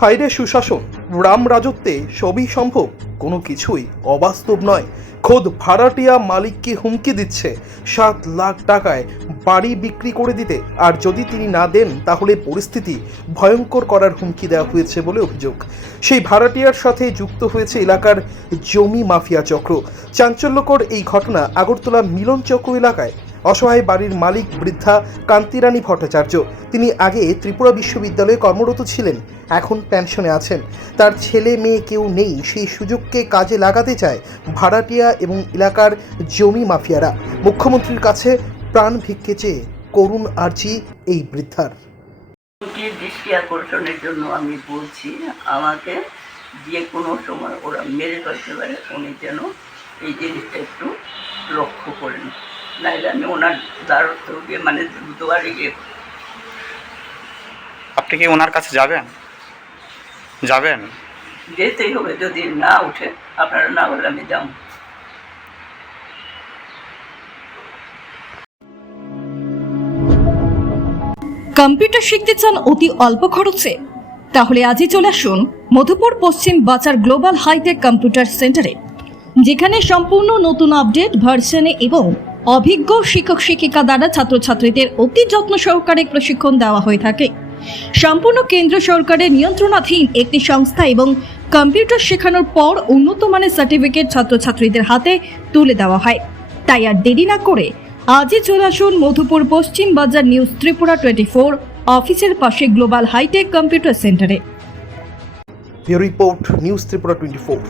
হাইরে সুশাসন, রাম রাজত্বে সবই সম্ভব, কোনো কিছুই অবাস্তব নয়। খোদ ভাড়াটিয়া মালিককে হুমকি দিচ্ছে, সাত লাখ টাকায় বাড়ি বিক্রি করে দিতে। আর যদি তিনি না দেন, তাহলে পরিস্থিতি ভয়ঙ্কর করার হুমকি দেওয়া হয়েছে বলে অভিযোগ। সেই ভাড়াটিয়ার সাথে যুক্ত হয়েছে এলাকার জমি মাফিয়া চক্র। চাঞ্চল্যকর এই ঘটনা আগরতলা মিলন চক্র এলাকায় অসহায় বাড়ির মালিক বৃদ্ধা কান্তিরানী ভট্টাচার্য। তিনি আগে ত্রিপুরা বিশ্ববিদ্যালয়ে কর্মরত ছিলেন, এখন পেনশনে আছেন। তার ছেলে মেয়ে কেউ নেই, সেই সুযোগকে কাজে লাগাতে চায় ভাড়াটিয়া এবং এলাকার জমি মাফিয়ারা। মুখ্যমন্ত্রীর কাছে প্রাণ ভিক্ষে চেয়ে করুণ আর্জি এই বৃদ্ধার। দৃষ্টি আকর্ষণের জন্য আমি বলছি, আমাকে যে কোনো সময় ওরা মেরে পারে, উনি যেন এই জিনিসটা একটু লক্ষ্য করেন। নাইলে আমি ওনার গিয়ে মানে গিয়ে আপনি কি ওনার কাছে যাবেন? যাবেন? যেতেই হবে যদি না উঠে আপনারা না হলে আমি যাব। কম্পিউটার শিখতে চান অতি অল্প খরচে? তাহলে আজই চলে আসুন মধুপুর পশ্চিম বাজার গ্লোবাল হাইটেক কম্পিউটার সেন্টারে যেখানে সম্পূর্ণ নতুন আপডেট ভার্সনে এবং অভিজ্ঞ শিক্ষক শিক্ষিকা দ্বারা ছাত্রছাত্রীদের অতি যত্ন সহকারে প্রশিক্ষণ দেওয়া হয়ে থাকে। সম্পূর্ণ কেন্দ্র সরকারের নিয়ন্ত্রণাধীন একটি সংস্থা এবং কম্পিউটার শেখানোর পর উন্নত মানের সার্টিফিকেট ছাত্রছাত্রীদের হাতে তুলে দেওয়া হয়। তাই আর দেরি না করে আজই চলে আসুন মধুপুর পশ্চিম বাজার নিউজ ত্রিপুরা টোয়েন্টি ফোর অফিসের পাশে গ্লোবাল হাইটেক কম্পিউটার সেন্টারে। Report news Tripura twenty four.